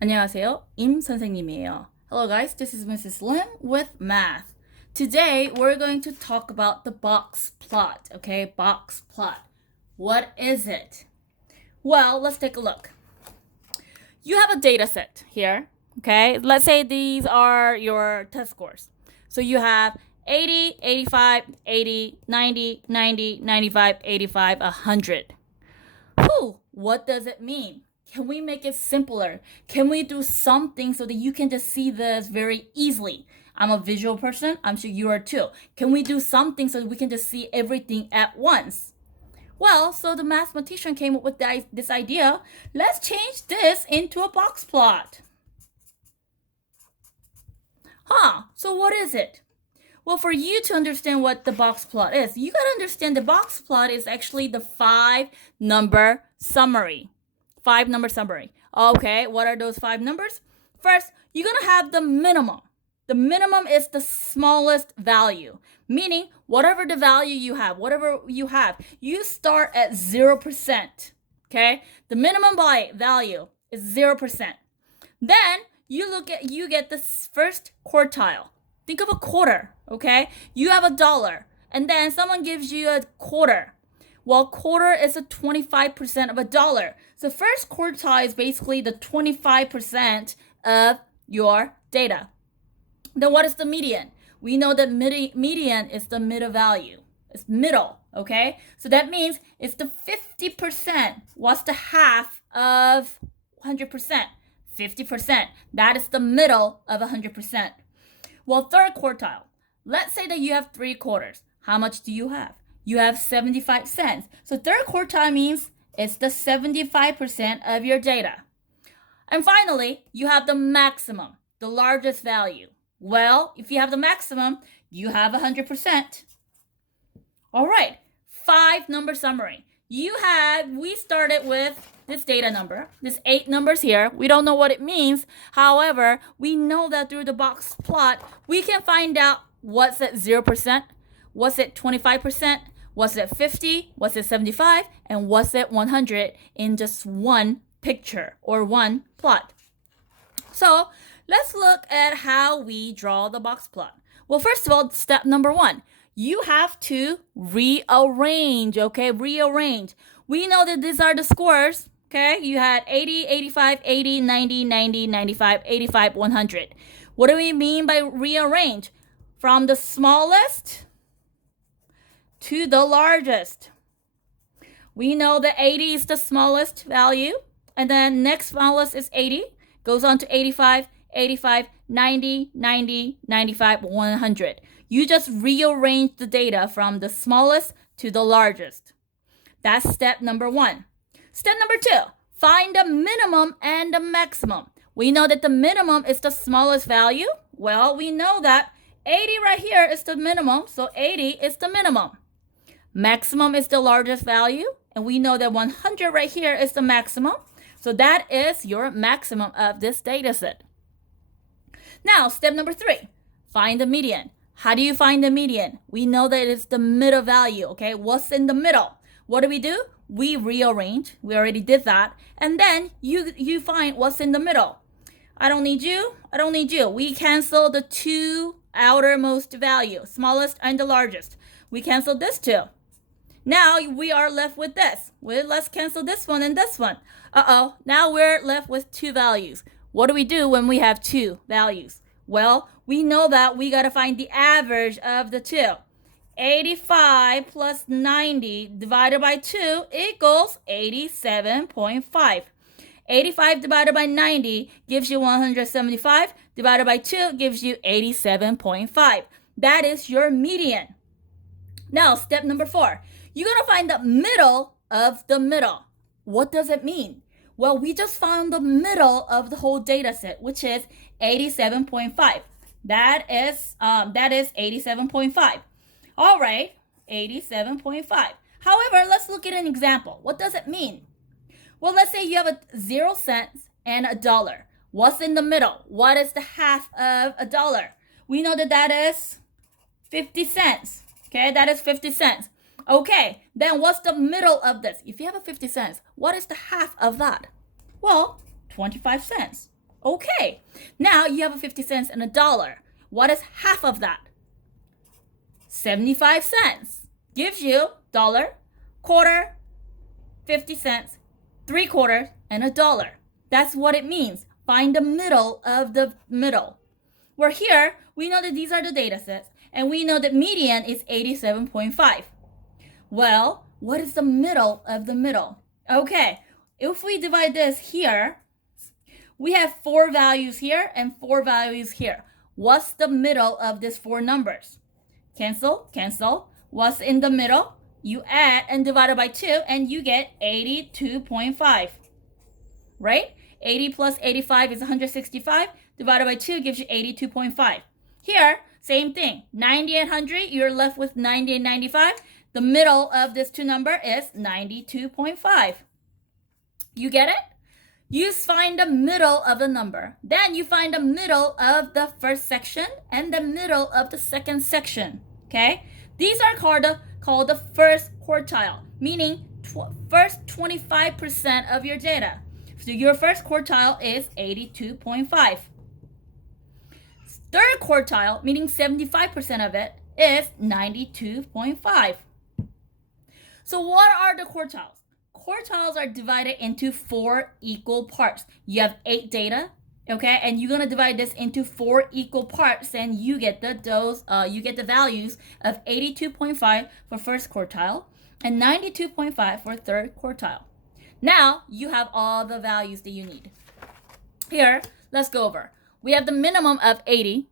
안녕하세요. 임 선생님이에요. Hello guys, this is Mrs. Lim with math. Today we're going to talk about the box plot, okay? Box plot. What is it? Well, let's take a look. You have a data set here, okay? Let's say these are your test scores. So you have 80, 85, 80, 90, 90, 95, 85, 100. Whew, what does it mean? Can we make it simpler? Can we do something so that you can just see this very easily? I'm a visual person. I'm sure you are too. Can we do something so that we can just see everything at once? Well, so the mathematician came up with this idea. Let's change this into a box plot. So what is it? Well, for you to understand what the box plot is, you gotta understand the box plot is actually the 5-number summary. 5-number summary. Okay, what are those 5 numbers? First, you're gonna have the minimum. The minimum is the smallest value, meaning whatever the value you have, you start at 0%. Okay, the minimum value is 0%. Then you get the first quartile. Think of a quarter, okay? You have $1, and then someone gives you a quarter. Well, quarter is a 25% of $1. So first quartile is basically the 25% of your data. Then what is the median? We know that median is the middle value. It's middle, okay? So that means it's the 50%. What's the half of 100%? 50%. That is the middle of 100%. Well, third quartile. Let's say that you have 3 quarters. How much do you have? You have 75 cents. So third quartile means it's the 75% of your data. And finally, you have the maximum, the largest value. Well, if you have the maximum, you have 100%. All right, 5-number summary. We started with this data number, this 8 numbers here. We don't know what it means. However, we know that through the box plot, we can find out what's at 0%, what's at 25%, what's at 50, what's at 75, and what's at 100 in just one picture or one plot. So let's look at how we draw the box plot. Well, first of all, step number 1. You have to rearrange, okay? Rearrange. We know that these are the scores, okay? You had 80, 85, 80, 90, 90, 95, 85, 100. What do we mean by rearrange? From the smallest to the largest. We know that 80 is the smallest value, and then next smallest is 80, goes on to 85, 85, 90, 90, 95, 100. You just rearrange the data from the smallest to the largest. That's step number 1. Step number 2, find the minimum and the maximum. We know that the minimum is the smallest value. Well, we know that 80 right here is the minimum, so 80 is the minimum. Maximum is the largest value, and we know that 100 right here is the maximum. So that is your maximum of this data set. Now, step number 3, find the median. How do you find the median? We know that it's the middle value, okay? What's in the middle? What do? We rearrange. We already did that. And then you find what's in the middle. I don't need you. We cancel the 2 outermost value, smallest and the largest. We cancel this too. Now we are left with this. Well, let's cancel this one and this one. Now we're left with 2 values. What do we do when we have 2 values? Well, we know that we got to find the average of the 2. 85 plus 90 divided by 2 equals 87.5. 85 divided by 90 gives you 175. Divided by 2 gives you 87.5. That is your median. Now, step number 4. You're going to find the middle of the middle. What does it mean? Well, we just found the middle of the whole data set, which is 87.5. That is 87.5. All right, 87.5. However, let's look at an example. What does it mean? Well, let's say you have a 0 cents and $1. What's in the middle? What is the half of $1? We know that is 50 cents. Okay, that is 50 cents. Okay, then what's the middle of this? If you have a 50 cents, what is the half of that? Well, 25 cents. Okay, now you have a 50 cents and a dollar. What is half of that? 75 cents. Gives you dollar, quarter, 50 cents, 3/4, and a dollar. That's what it means. Find the middle of the middle. Where here, we know that these are the data sets, and we know that median is 87.5. Well, what is the middle of the middle? Okay, if we divide this here, we have 4 values here and 4 values here. What's the middle of these 4 numbers? Cancel, cancel. What's in the middle? You add and divide it by 2 and you get 82.5. Right? 80 plus 85 is 165. Divided by 2 gives you 82.5. Here, same thing. 90 and 100, you're left with 90 and 95. The middle of this 2 number is 92.5. You get it? You find the middle of the number. Then you find the middle of the first section and the middle of the second section. Okay? These are called the first quartile, meaning first 25% of your data. So your first quartile is 82.5. Third quartile, meaning 75% of it, is 92.5. So what are the quartiles? Quartiles are divided into 4 equal parts. You have 8 data, okay, and you're gonna divide this into 4 equal parts, and you get the values of 82.5 for first quartile and 92.5 for third quartile. Now you have all the values that you need. Here, let's go over. We have the minimum of 80,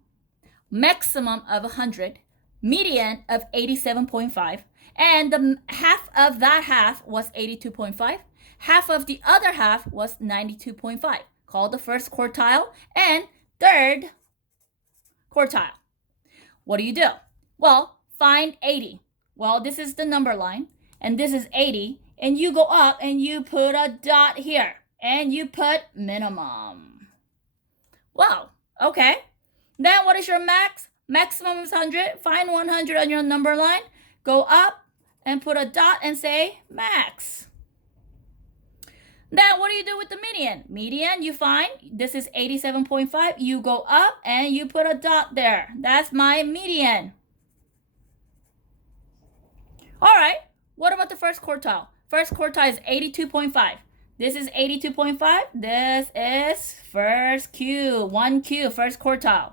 maximum of 100, median of 87.5, and the half of that half was 82.5. Half of the other half was 92.5, called the first quartile and third quartile. What do? Well, find 80. Well, this is the number line, and this is 80, and you go up and you put a dot here, and you put minimum. Wow, okay. Then what is your max? Maximum is 100. Find 100 on your number line. Go up and put a dot and say max. Then what do with the median? Median, you find this is 87.5. You go up and you put a dot there. That's my median. All right, what about the first quartile? First quartile is 82.5. This is 82.5. This is first Q, 1Q, first quartile.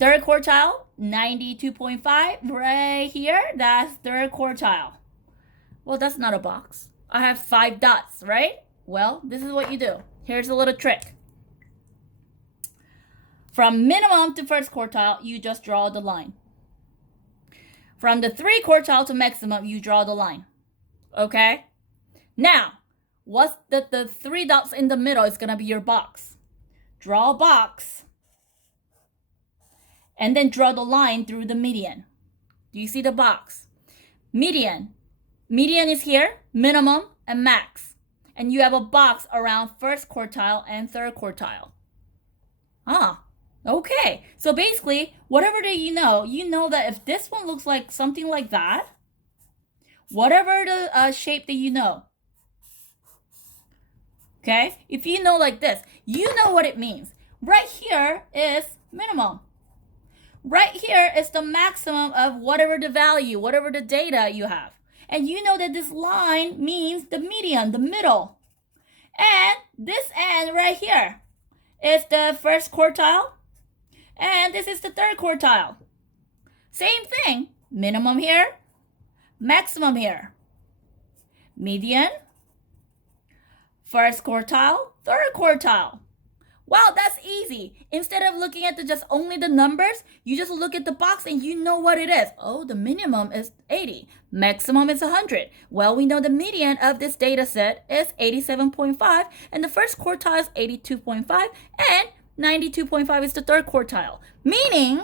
Third quartile, 92.5 right here. That's third quartile. Well, that's not a box. I have 5 dots, right? Well, this is what you do. Here's a little trick. From minimum to first quartile, you just draw the line. From the 3 quartile to maximum, you draw the line. Okay? Now, what's the 3 dots in the middle is going to be your box. Draw a box. And then draw the line through the median. Do you see the box? Median. Median is here, minimum and max. And you have a box around first quartile and third quartile. Okay. So basically, whatever that you know that if this one looks like something like that, whatever the shape that you know, okay? If you know like this, you know what it means. Right here is minimum. Right here is the maximum of whatever the value, whatever the data you have. And you know that this line means the median, the middle. And this end right here is the first quartile. And this is the third quartile. Same thing. Minimum here, maximum here. Median, first quartile, third quartile. Wow, that's easy. Instead of looking at just only the numbers, you just look at the box and you know what it is. Oh, the minimum is 80. Maximum is 100. Well, we know the median of this data set is 87.5, and the first quartile is 82.5, and 92.5 is the third quartile. Meaning,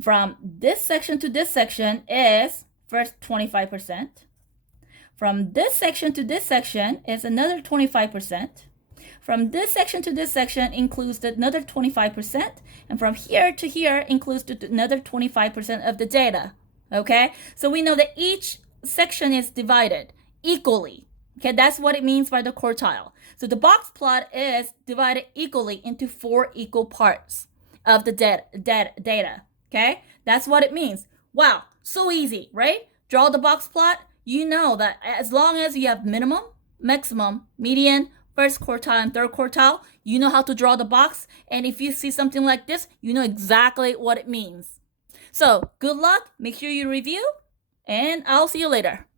from this section to this section is first 25%. From this section to this section is another 25%. From this section to this section includes another 25%. And from here to here includes another 25% of the data. Okay? So we know that each section is divided equally. Okay? That's what it means by the quartile. So the box plot is divided equally into 4 equal parts of the data. Okay, that's what it means. Wow, so easy, right? Draw the box plot. You know that as long as you have minimum, maximum, median, first quartile, and third quartile, you know how to draw the box. And if you see something like this, you know exactly what it means. So good luck. Make sure you review, and I'll see you later.